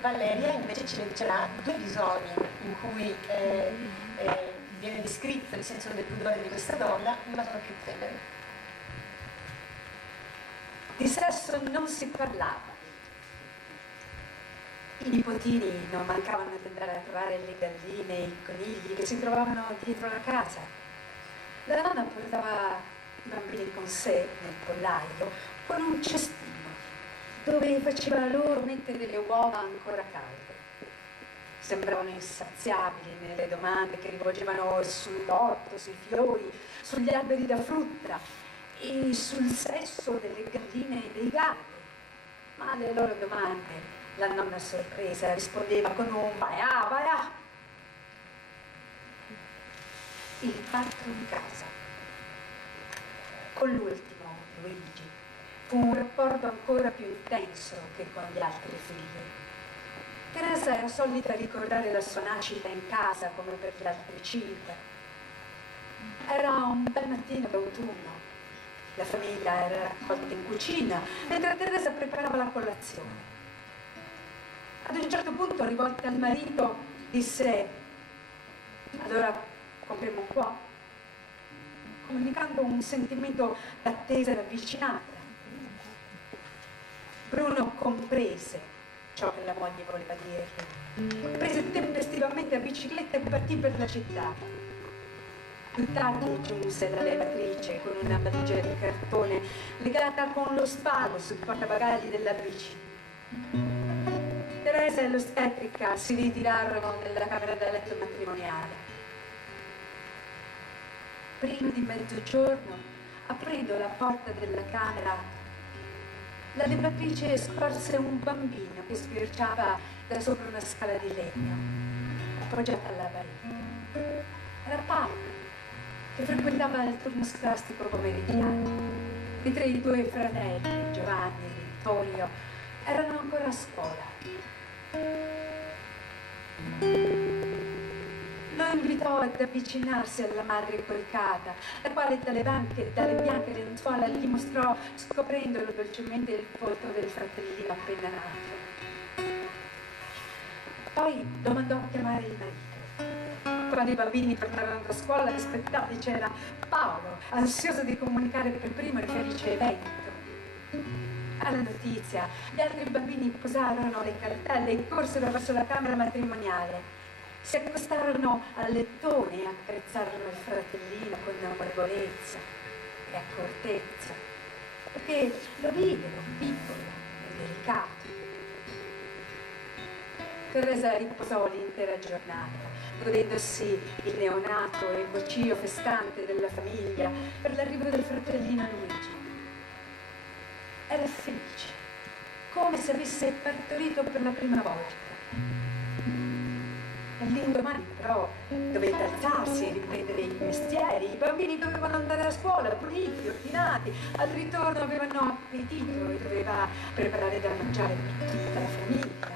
Valeria invece ci leggerà due episodi in cui viene descritto il senso del pudore di questa donna in modo più tenero. Di sesso non si parlava. I nipotini non mancavano di andare a trovare le galline e i conigli che si trovavano dietro la casa. La nonna portava i bambini con sé nel pollaio con un cestino dove faceva loro mettere le uova ancora calde. Sembravano insaziabili nelle domande che rivolgevano sull'orto, sui fiori, sugli alberi da frutta e sul sesso delle galline e dei gatti. Ma alle loro domande la nonna sorpresa rispondeva con un vai a. Il parto in casa. Con l'ultimo, Luigi, fu un rapporto ancora più intenso che con gli altri figli. Teresa era solita ricordare la sua nascita in casa come per gli altri 5. Era un bel mattino d'autunno. La famiglia era raccolta in cucina mentre Teresa preparava la colazione. Ad un certo punto, rivolta al marito, disse: allora compriamo un po', comunicando un sentimento d'attesa ravvicinata. Bruno comprese ciò che la moglie voleva dirgli. Prese tempestivamente la bicicletta e partì per la città. Più tardi giunse la levatrice con una valigia di cartone legata con lo spago sul portabagagli della bici. Teresa e l'ostetrica si ritirarono nella camera da letto matrimoniale. Prima di mezzogiorno, aprendo la porta della camera, la levatrice scorse un bambino che sbirciava da sopra una scala di legno, appoggiata alla parete. Era Paolo, che frequentava il turno scolastico pomeridiano, mentre i due fratelli, Giovanni e Antonio, erano ancora a scuola. Lo invitò ad avvicinarsi alla madre coricata, la quale dalle bianche lenzuola gli mostrò, scoprendolo dolcemente, il volto del fratellino appena nato. Poi domandò a chiamare il marito. Quando i bambini tornarono da scuola, aspettati c'era Paolo, ansioso di comunicare per primo il felice evento. Alla notizia, gli altri bambini posarono le cartelle e corsero verso la camera matrimoniale. Si accostarono al lettone e accarezzarono il fratellino con amorevolezza e accortezza, perché lo videro piccolo e delicato. Teresa riposò l'intera giornata, godendosi il neonato e il vocio festante della famiglia per l'arrivo del fratellino Luigi. Era felice, come se avesse partorito per la prima volta. L'indomani però dovette alzarsi e riprendere i mestieri. I bambini dovevano andare a scuola, puliti, ordinati. Al ritorno avevano appetito e doveva preparare da mangiare per tutta la famiglia.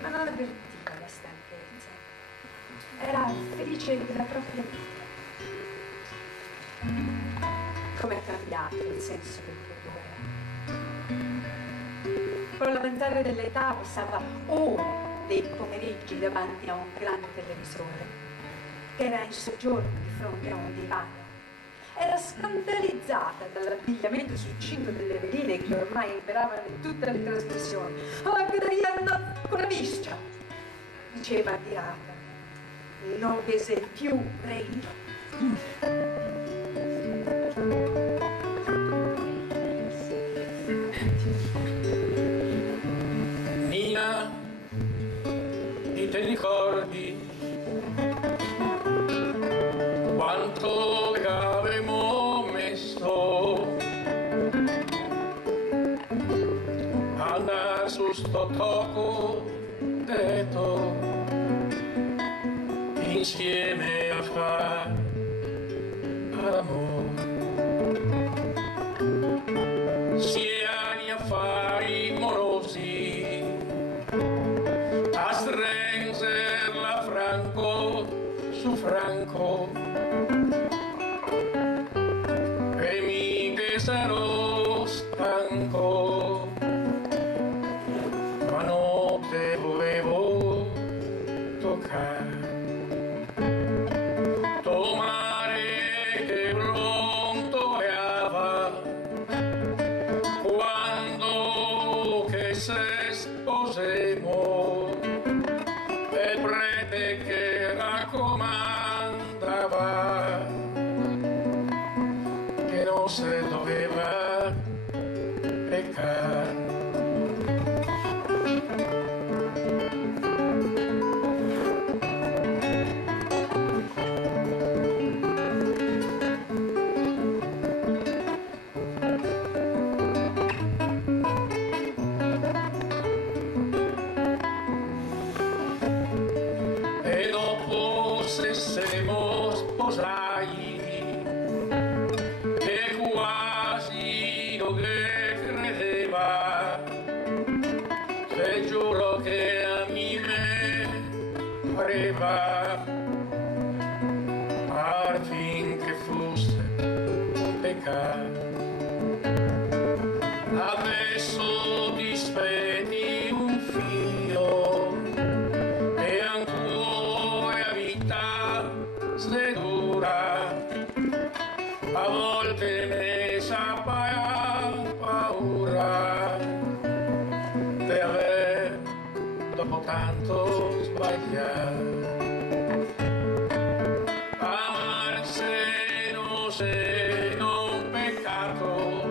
Ma non avvertiva la stanchezza. Era felice della propria vita. Come è cambiato il senso del pudore. Con l'avanzare dell'età passava ore dei pomeriggi davanti a un grande televisore, che era in soggiorno di fronte a un divano. Era scandalizzata dall'abbigliamento succinto delle veline che ormai imperavano in tutte le trasmissioni. «Oh, che Diana con la viscia!» diceva addirata. «Non vese più regno». Nina, te ricordi quanto che avevamo messo a andare su sto tocco dretto insieme a fare l'amore, siani affari morosi a stringerla franco su franco, e mica sarò stanco, ma non non se doveva peccare. E dopo se siamo sposati, e quasi non che credeva, se giuro che a me pareva, par finché fosse peccato. Adesso dispetti un figlio e ancora vita se dura, a volte ne sa paura di aver dopo tanto sbagliato. Amar se non peccato,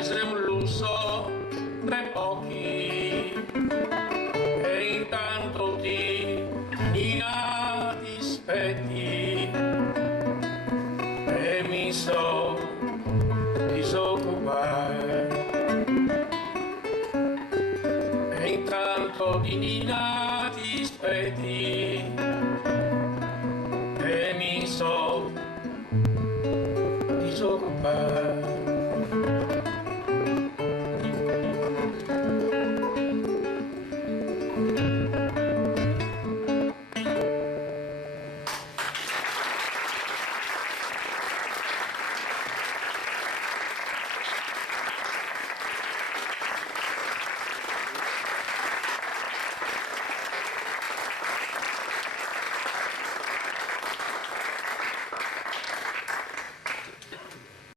è un lusso per pochi, e intanto ti dispetti e mi so disoccupare, e intanto ti dispetti e mi so disoccupare.